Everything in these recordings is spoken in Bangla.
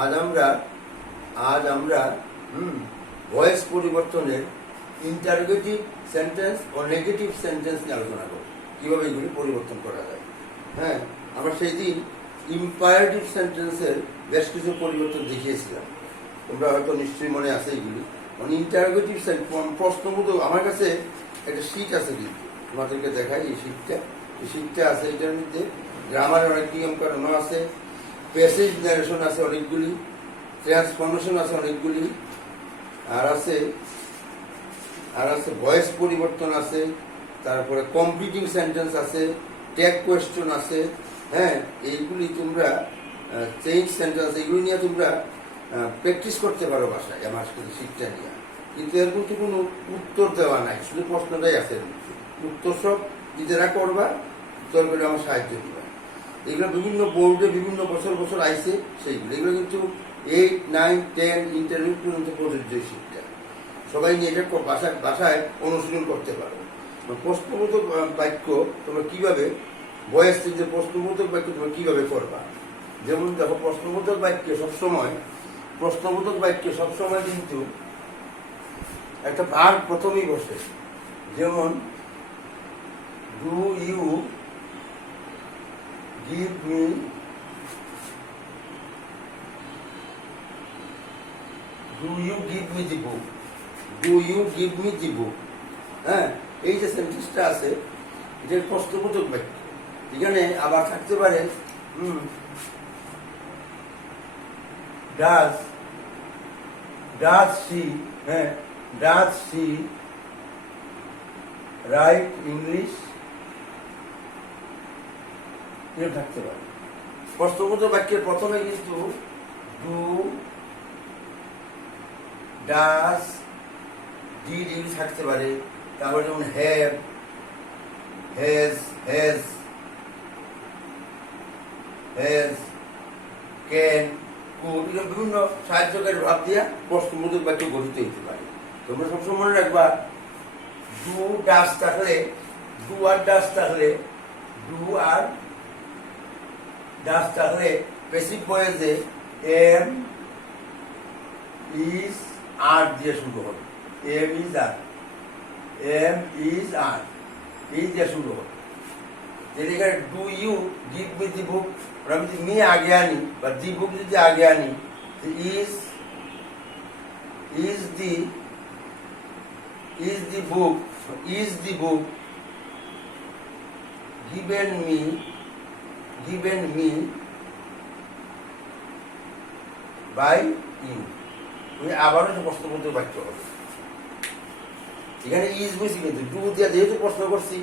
আজ আমরা আজ আমরা ভয়েস পরিবর্তনের ইন্টারোগেটিভ সেন্টেন্স ও নেগেটিভ সেন্টেন্স নিয়ে আলোচনা করব, কীভাবে এগুলি পরিবর্তন করা যায়। হ্যাঁ, আমরা সেই দিন ইম্পারেটিভ সেন্টেন্সের বেশ কিছু পরিবর্তন দেখিয়েছিলাম, তোমরা হয়তো নিশ্চয়ই মনে আছে এগুলি। মানে ইন্টারোগেটিভ প্রশ্নবোধক, আমার কাছে একটা শীট আছে, কিন্তু তোমাদেরকে দেখাই এই শীটটা আছে। এটার মধ্যে গ্রামারের অনেক নিয়ম কানুন আছে, প্যাসেজ ন্যারেশন আছে অনেকগুলি, ট্রান্সফরমেশন আছে অনেকগুলি, আর আছে ভয়েস পরিবর্তন আছে, তারপরে কমপ্লিটিং সেন্টেন্স আছে, ট্যাগ কোয়েশ্চন আছে। হ্যাঁ, এইগুলি তোমরা চেঞ্জ সেন্টেন্স এগুলি নিয়ে তোমরা প্র্যাকটিস করতে পারো বাসায় আমার সাথে শিক্ষা নিয়ে। কিন্তু এর কিন্তু কোনো উত্তর দেওয়া নাই, শুধু প্রশ্নটাই আছে। উত্তর সব নিজেরা করবা, উত্তর করে আমার সাহায্য দিবা। এগুলো বিভিন্ন বোর্ডে বিভিন্ন বছর আইছে সেইগুলো। এগুলো কিন্তু 8, 9, 10 ইন্টারভিউ পর্যন্ত প্রযোজ্য শিক্ষা। সবাই নিয়ে এটা বাসায় অনুশীলন করতে পারো। প্রশ্নবোধক বাক্য তোমরা কিভাবে ভয়েস যে প্রশ্নবোধক বাক্য তোমরা কিভাবে করবা। যেমন দেখো, প্রশ্নবোধক বাক্যে সবসময় কিন্তু একটা ভাগ প্রথমেই বসে। যেমন, do you give me the book, do you give me the book. হ্যাঁ, এই যে সেন্টেন্সটা আছে এটা প্রশ্নবোধক বাক্য। এখানে আবার থাকতে পারে ডাজ শি রাইট ইংলিশ, এটা থাকতে পারে। প্রশ্নবোধক বাক্যের প্রথমে কিন্তু ডু, ডাজ, ডিড এগুলি থাকতে পারে। তারপরে যেমন হ্যাভ, হ্যাজ, ক্যান, কুড, এরকম বিভিন্ন সাহায্যকারী ভাব দিয়া প্রশ্নবোধক বাক্য গঠিত হতে পারে। তোমরা সবসময় মনে রাখবা, ডু আর ডাজ থাকলে প্যাসিভ ভয়েসে এম, ইজ, আর দিয়ে শুরু হবে। এম ইজ আর দিয়ে শুরু হবে। এখানে do you give me the book, আমি যদি মি আগে আনি বা দি বুক যদি আগে আনি, is the book given me by you, আবারও যে প্রশ্নবোধক বাক্য হবে। এখানে ইজ বুঝি, কিন্তু ডু দিয়া যেহেতু প্রশ্ন করছি,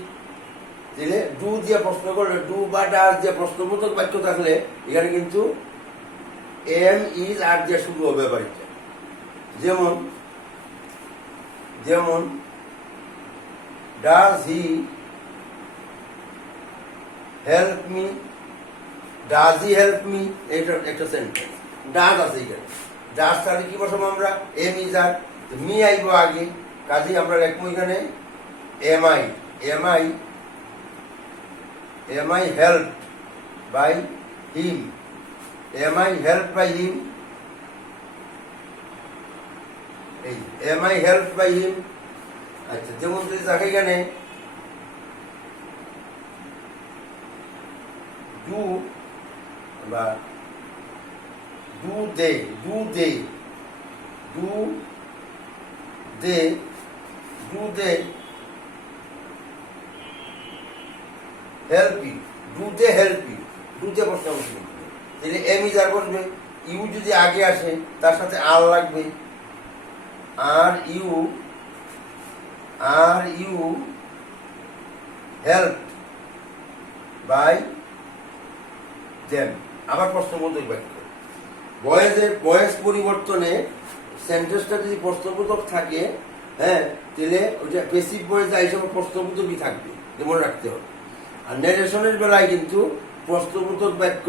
তাহলে ডু দিয়া প্রশ্ন করলে, ডু বা ডাজ দিয়া প্রশ্নবোধক বাক্য থাকলে এখানে কিন্তু এম, ইজ, আর দিয়া শুরু হবে বাড়িটা। যেমন ডাজ হি হেল্প মি, এইটা একটা সেন্টেন্স। ডাজ আছে এখানে, ডাজ তাহলে কি বসাবো আমরা, এম, ইজ, আর। মি আইব আগে, কাজেই আমরা লিখবো এখানে am I help by him, আচ্ছা, যেমন যদি থাকে এখানে ডু বা ডু দে হেল্প ইউ, ডুতে প্রশ্ন বসবে। তাহলে এম, ইজ, আর বসবে। ইউ যদি আগে আসে তার সাথে আর লাগবে, are you help by them, আবার প্রশ্নবোধক বাক্য। ভয়েস পরিবর্তনে সেন্টেন্সটা যদি প্রশ্নবোধক থাকে, হ্যাঁ, তাহলে ওইটা প্যাসিভ ভয়েস হিসাবে প্রশ্নবোধকই থাকবে, মনে রাখতে হবে। আর ন্যারেশনের বেলায় কিন্তু প্রশ্নবোধক বাক্য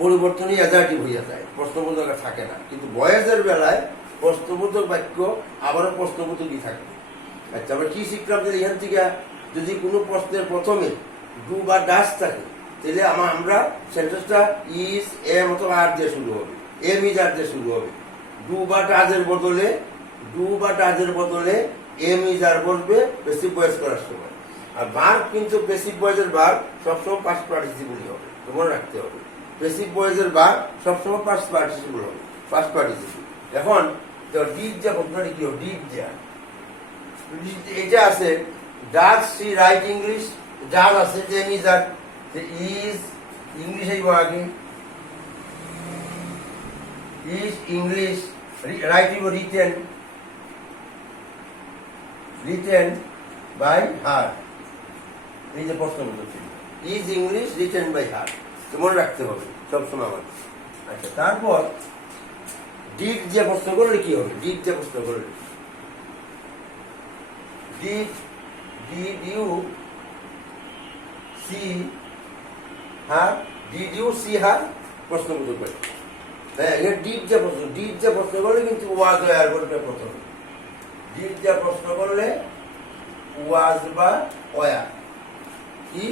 পরিবর্তনই অ্যাজার্টিভ হইয়া যায়, প্রশ্নবোধক থাকে না। কিন্তু ভয়েসের বেলায় প্রশ্নবোধক বাক্য আবারও প্রশ্নবোধকই থাকবে। আচ্ছা, আমরা কি শিখলাম, যে এখান থেকে যদি কোনো প্রশ্নের প্রথমে ডু বা ডাজ থাকে, তাহলে আমরা সেন্টেন্সটা ইজ, এম অথবা আর দিয়ে শুরু হবে। এম ইজ আর দিয়ে শুরু হবে। ডু বা ডাজের বদলে এম ইজ আর বসবে প্যাসিভ ভয়েস করার সময়। আর ভার্ব কিন্তু প্যাসিভ ভয়েসের ভার্ব সবসময় পাস্ট পার্টিসিপলই হবে, মনে রাখতে হবে। প্যাসিভ ভয়েসের ভার্ব সবসময় পাস্ট পার্টিসিপল হবে, পাস্ট পার্টিসিপল। এখন ডিড যা প্রশ্নটা কি হবে? ডিড যা এটা আছে, does she write English, does আছে am is are, is English হইব আগে, ইজ ইংলিশ রাইট হইব রিটেন বাই হার। এই যে প্রশ্ন ছিল is English written by her, মনে রাখতে হবে সবসময় আমাদের। আচ্ছা, তারপর ডিড যে প্রশ্ন করলে কি হবে? ডিড যে প্রশ্ন করলে did you see her, did you see her প্রশ্ন করতে পারে। হ্যাঁ, ডিড যে প্রশ্ন করলে কিন্তু ওয়াজ ওয়ার বলবে প্রথমে। ডিড যে প্রশ্ন করলে ওয়াজ বা ওয়ার কি,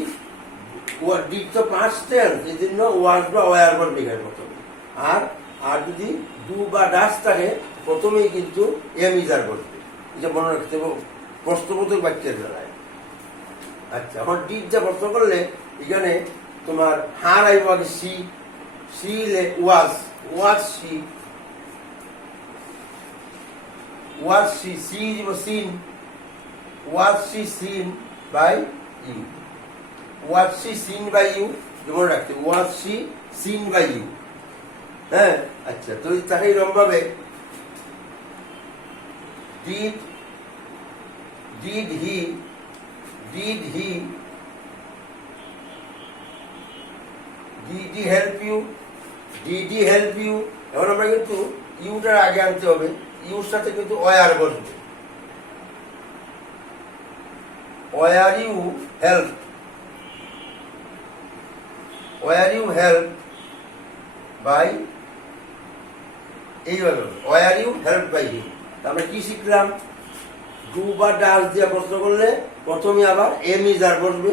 ডিড তো পাস্ট টেন্স, এই জন্য ওয়াজ বা ওয়ার বলবে এখানে প্রথমে। আর যদি ডু বা ডাস থাকে প্রথমেই কিন্তু এম ইজ আর বলবে, এটা মনে রাখতে হবে প্রশ্নবোধক বাক্যের বেলায়। আচ্ছা, এখন ডিড যা প্রশ্ন করলে এখানে তোমার হার আইব আগে she was she seen, was she seen by you, was she seen by you, মনে রাখতে was she seen by you. হ্যাঁ, আচ্ছা, তো তাকে এরকম ভাবে ডিড হি হেল্প ইউ, এখন আমরা কিন্তু ইউটার আগে আনতে হবে, ইউর সাথে কিন্তু ওয়ার বসবে। ওয়ার ইউ হেল্প বাই, এইভাবে were you help by him. আমরা কি শিখলাম? ডু বা ডাস দিয়ে প্রশ্ন করলে প্রথমে আবার এম ইজ আর বসবে,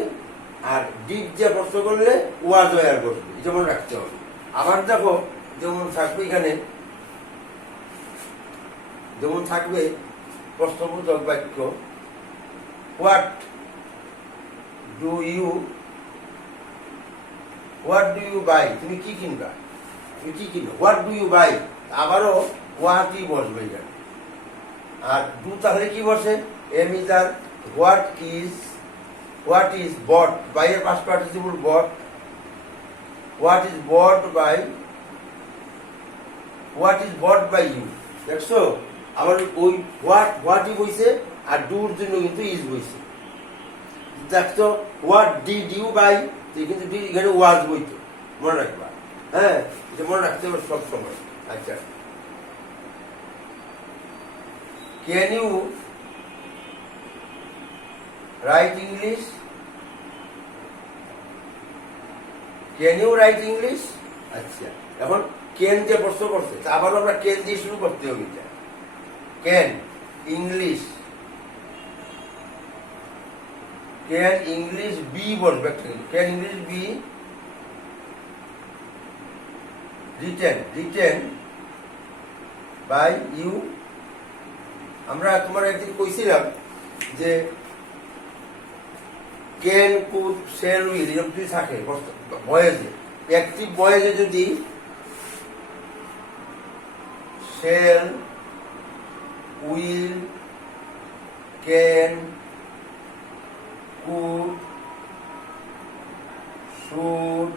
আর ডিড দিয়ে প্রশ্ন করলে ওয়াজ ওয়ার বসবে, এটা মনে রাখতে হবে। আবার দেখো, যেমন থাকবে এখানে, যেমন থাকবে প্রশ্নবোধক বাক্য, হোয়াট ডু ইউ বাই, তুমি কি কিনবা, তুমি কি কিনো, হোয়াট ডু ইউ বাই, আবারও হোয়াটই বসবে এখানে। আর ডু তাহলে কি বসে? Am is are, what is bought, by এর past participle bought, what is bought by you. দেখছো, আবার ওই হোয়াটই বইছে, আর ডুর জন্য কিন্তু ইজ বইছে। দেখছো, হোয়াট ডিড ইউ বাই, কিন্তু এখানে ওয়াজ বইতো, মনে রাখবা। হ্যাঁ, এটা মনে রাখতে হবে সব সময়। আচ্ছা, ক্যান ইউ রাইট ইংলিশ, আচ্ছা, এখন ক্যান যে প্রশ্ন করছে, আবারও আমরা ক্যান দিয়ে শুরু করতে হবে। ক্যান ইংলিশ বি বলবে, can English be written by you. আমরা তোমার একদিন কইছিলাম যে ক্যান, কুড, শেল, উইল এরকম যদি থাকে ভয়েসে, অ্যাক্টিভ ভয়েসে যদি shall, will, can, could, should,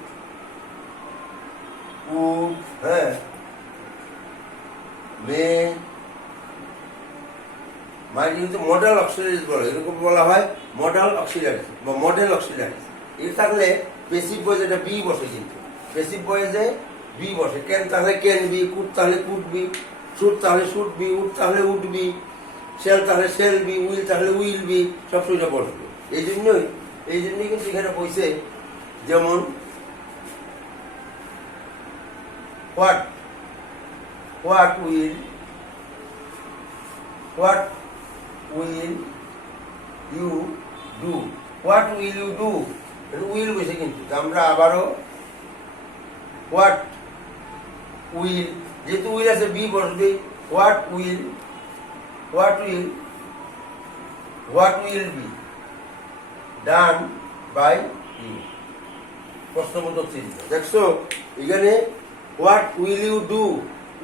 হ্যাঁ, মে, মানে কিন্তু মডেল অক্সিলারিজ বলে, এরকম বলা হয় মডেল অক্সিলারিজ বা মডেল অক্সিলারিজ। এর থাকলে পেসিভ ভয়েসে এটা বি বসে, কিন্তু পেসিভ ভয়েসে বি বসে। ক্যান তাহলে ক্যান বি, কুড তাহলে কুড বি, শুড তাহলে শুড বি, উড তাহলে উড বি, শেল তাহলে শেল বি, উইল তাহলে উইল বি, সব সময় বসবে। এই জন্যই কিন্তু এখানে বইছে, যেমন what will you do, will বসে, কিন্তু আমরা আবারও হোয়াট উইল, যেহেতু উইল আছে বি বসবে, what will be done by you, প্রশ্নবোধক চিহ্ন। দেখছো এখানে what will you do,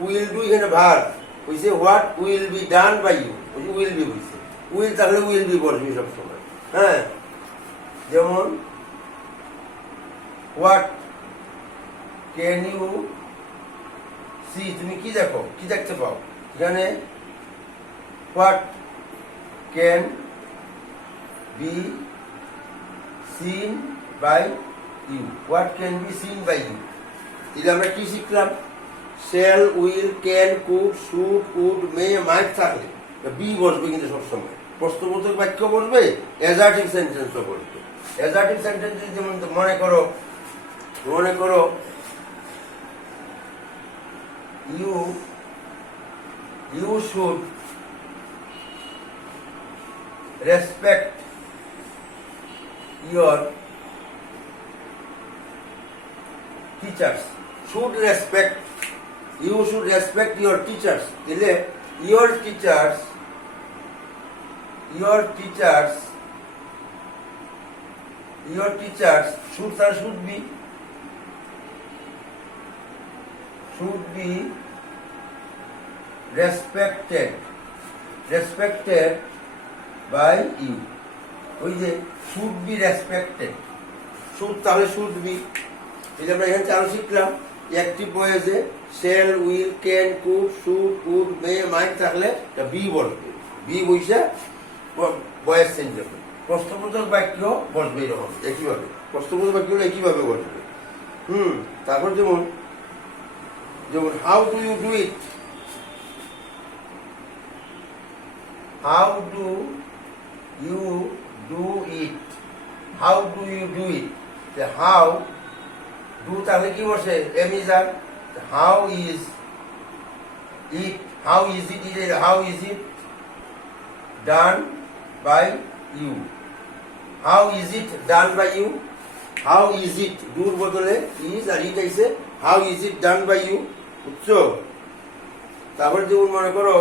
will do এখানে ভার হইছে, what will be done by you will be হইছে, উইল তাহলে উইল বি বসবে সবসময়। হ্যাঁ, যেমন হোয়াট ক্যান ইউ সি, তুমি কি দেখো, কি দেখতে পাও, এখানে what can be seen by you, what can be seen by you. তাহলে আমরা কি শিখলাম, shall will can could should would may might থাকলে বি বসবে কিন্তু সবসময়, প্রশ্নবোধক বাক্য বসবে, অ্যাজার্টিভ সেন্টেন্সও বসবে। অ্যাজার্টিভ সেন্টেন্স যেমন মনে করো you should respect your teachers, you should respect your teachers, দিলে your teachers should be respected by you, ওই যে should be respected, should তাহলে should be। এই যে আমরা এখানে আরো শিখলাম অ্যাক্টিভ ভয়েসে shall will can could should would may might থাকলে বি বসবে, বি বইসা ভয়েস চেঞ্জ হবে। প্রশ্নবোধক বাক্য বসবে এরকম একইভাবে, প্রশ্নবোধক বাক্যগুলো একইভাবে বসবে। তারপর যেমন how do you do it, how do you do it, how do you do it, the how do তাহলে কি বসে এমিজার, how is it done by you, how is it done by you, how is it doর বদলে is আর it আইছে, how is it done by you, বুঝছো। তারপর যেমন মনে করো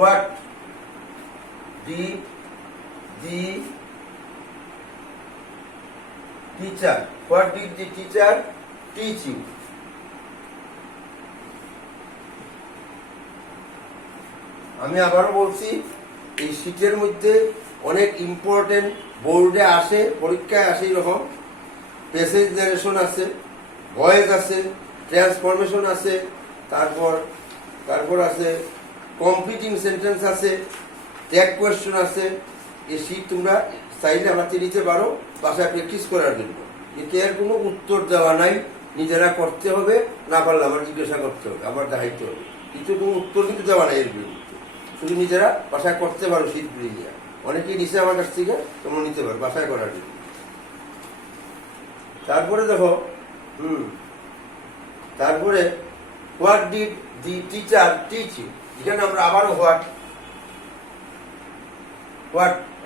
what did the teacher teach you, আমি আবারও বলছি এই শীটের মধ্যে অনেক ইম্পর্টেন্ট বোর্ডে আসে, পরীক্ষায় আসে, এরকম প্যাসেজ নারেশন আছে, ভয়েস আছে, ট্রান্সফরমেশন আছে, তারপর আছে কমপ্লিটিং সেন্টেন্স আছে, ট্যাগ কোয়েশ্চন আছে। এই শীট তোমরা চাইলে আমার নিতে পারো বাসায় প্র্যাকটিস করার জন্য। এতে আর কোনো উত্তর দেওয়া নাই, নিজেরা করতে হবে, না পারলে আমার জিজ্ঞাসা করতে হবে, আবার দেখাইতে হবে, কিন্তু কোনো উত্তর কিন্তু দেওয়া নাই এর বিরুদ্ধে, শুধু নিজেরা বাসায় করতে পারো শীতগুলি নিয়ে। অনেকেই নিচে আমার কাছ থেকে তোমরা নিতে পারো বাসায় করার জন্য। তারপরে দেখো তারপরে what did the teacher teach you, এখানে আমরা আবারও হোয়াট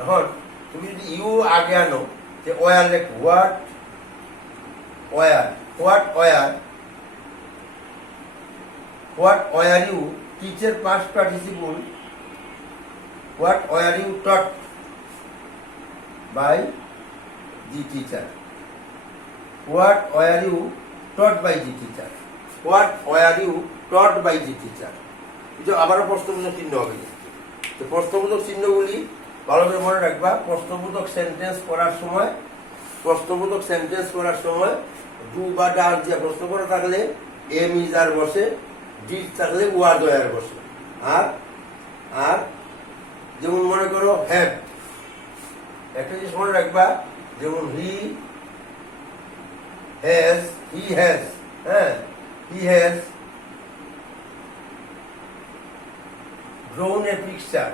এখন তুমি যদি ইউ আগে আনো যে ওয়ার লেখ, what were you teacher past participle, what were you taught by the teacher, what were you taught by the teacher, what were you taught by the teacher. এটা আবারও প্রশ্নবোধক চিহ্ন হবে। তো প্রশ্নবোধক চিহ্নগুলি ভালো করে মনে রাখবা। প্রশ্নবোধক সেন্টেন্স করার সময় ডু বা ডাস দিয়ে প্রশ্ন করা থাকলে এম ইজ আর বসে, ডিড থাকলে ওয়ার দয়ার বসে। আর যেমন মনে করো হ্যাভ, একটা জিনিস মনে রাখবা, যেমন he has drawn a picture,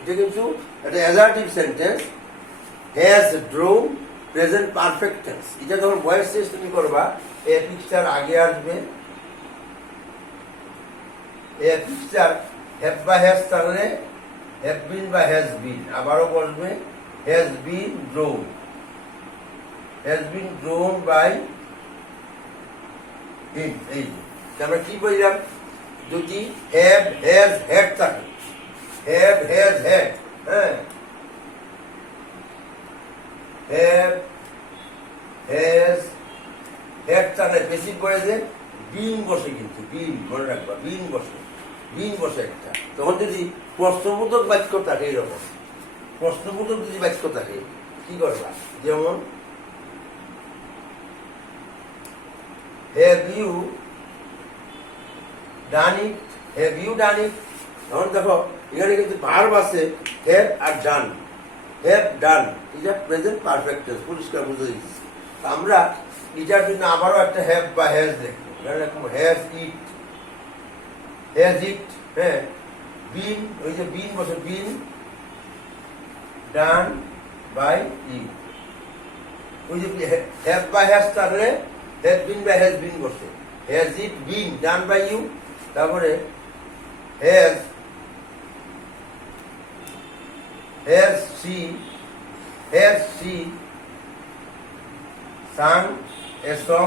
এটা কিন্তু একটা assertive sentence, has drone present perfect tense. এটা যখন ভয়েস চেঞ্জ তুমি করবা, এ পিকচার আগে আসবে, এ পিকচার হ্যাভ বা হ্যাজ থাকলে হ্যাভ বিন বা হ্যাজ বিন, আবারও বসবে has been drone, has been grown by him. এই আমরা কি বললাম, যদি have has had থাকে, have has had, হ্যাঁ, have has had থাকে বেশি করে যে বিন বসে, কিন্তু বিন মনে রাখবা, বিন বসে একটা। তখন যদি প্রশ্নবোধক বাক্য থাকে, এরকম প্রশ্নবোধক যদি বাক্য থাকে কি করবা, যেমন have you done it, have you done it। তখন দেখো এখানে কিন্তু ভার্ব আছে have আর done, have done এটা প্রেজেন্ট পারফেক্ট টেন্স, পরিষ্কার বুঝে দিচ্ছি। আমরা এটার জন্য আবারও একটা have বা has দেখবো, has it, হ্যাঁ, বিন, ওই যে বিন বসে, বিন ডান বাই ইউ, ওই যে হ্যাভ বা হ্যাজ থাকলে হ্যাজ বিন বা হ্যাজ বিন বসে, has it been done by you. তারপরে has she sung a song,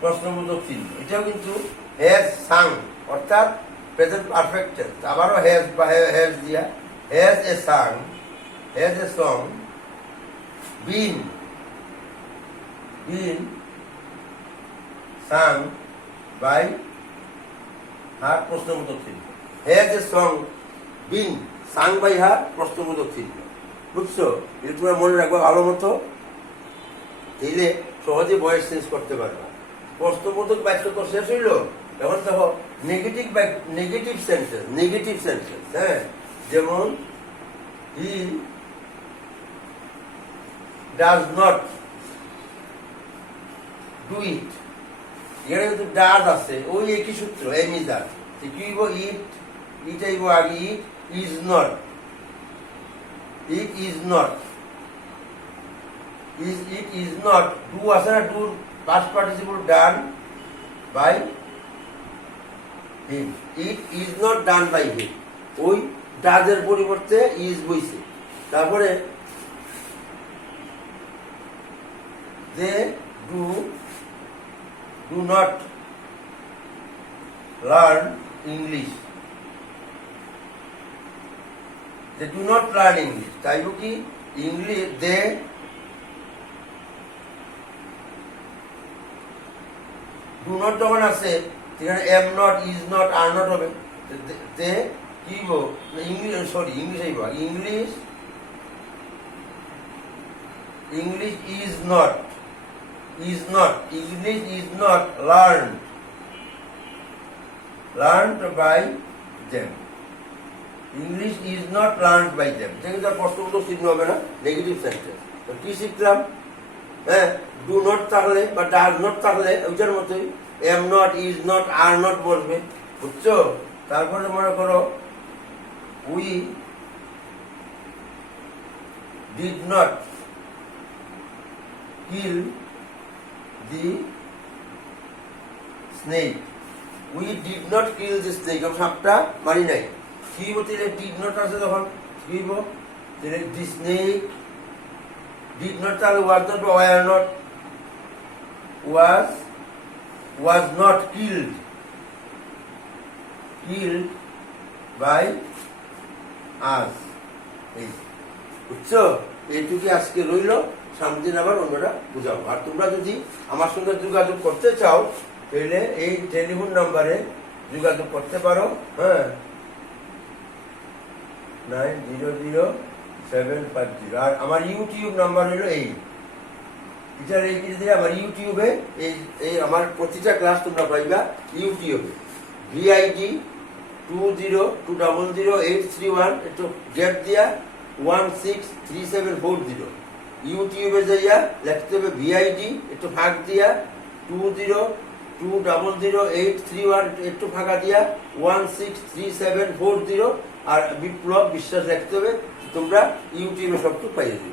প্রশ্নবোধক চিহ্ন, এটাও কিন্তু হ্যাজ সাং অর্থাৎ প্রেজেন্ট পারফেক্ট টেন্স। আবারও হ্যাজ বা হ্যাজ দিয়া, has a sung, has a song, been sung by her, প্রশ্নবোধক চিহ্ন। Has a song been sung by her, প্রশ্নবোধক চিহ্ন। বুঝছো? এটা তোমরা মনে রাখবো ভালো মতো, দিলে সহজে ভয়েস চেঞ্জ করতে পারবা। প্রশ্নবোধক বাক্য তো শেষ হইল, এখন দেখো নেগেটিভ সেন্টেন্স, হ্যাঁ, যেমন he does not do it, এখানে কিন্তু ডাজ আছে, ওই একই সূত্র, এম ইজ আর, কি হইব, ইট আইব আগে, ইট ইজ নট, ডু আছে না, ডুর past participle done by him, it is not done by him, ওই ডাজের পরিবর্তে ইজ বইছে। তারপরে they do not learn English, they do not learn English, তাইব কি ইংলিশ, দে ডু নট যখন আছে সেখানে am not, is not, are not হবে, দে কি ইংলিশ আইব, English is not learned by them, English is not learned by them, কিন্তু তার প্রশ্নবোধক চিহ্ন হবে না, নেগেটিভ সেন্টেন্স। তো কি শিখলাম, হ্যাঁ, ডু নট থাকলে বা ডাজ নট থাকলে ওইটার মতোই M not, is not, are not বলবে, বুঝছো? তারপরে মনে করো we did not kill the snake, we did not kill the snake, সাপটা মারি নাই, কি বলতে ডিড নট আছে, তখন কি দি স্নেক, ডিড নট তাহলে ওয়াজ নট বা were not, was not killed by us। বুঝছো? এইটুকু আজকে রইল, সামনে দিন আবার অন্যরা বুঝাবো। আর তোমরা যদি আমার সঙ্গে যোগাযোগ করতে চাও তাহলে এই টেলিফোন নাম্বারে যোগাযোগ করতে পারো, হ্যাঁ, 900750। আর আমার ইউটিউব নাম্বার হলো এই, আমার ইউটিউবে এই আমার প্রতিটা ক্লাস তোমরা পাইবা ইউটিউবে, VID 20200831, একটু গ্যাপ দিয়া 163740, ইউটিউবে যাইয়া লিখতে হবে VID, একটু ফাঁক দিয়া 20200831, একটু ফাঁকা দিয়া 163740, আর বিপ্লব বিশ্বাস লিখতে হবে, তোমরা ইউটিউবে সবটুকু পাইয়ে দিবে।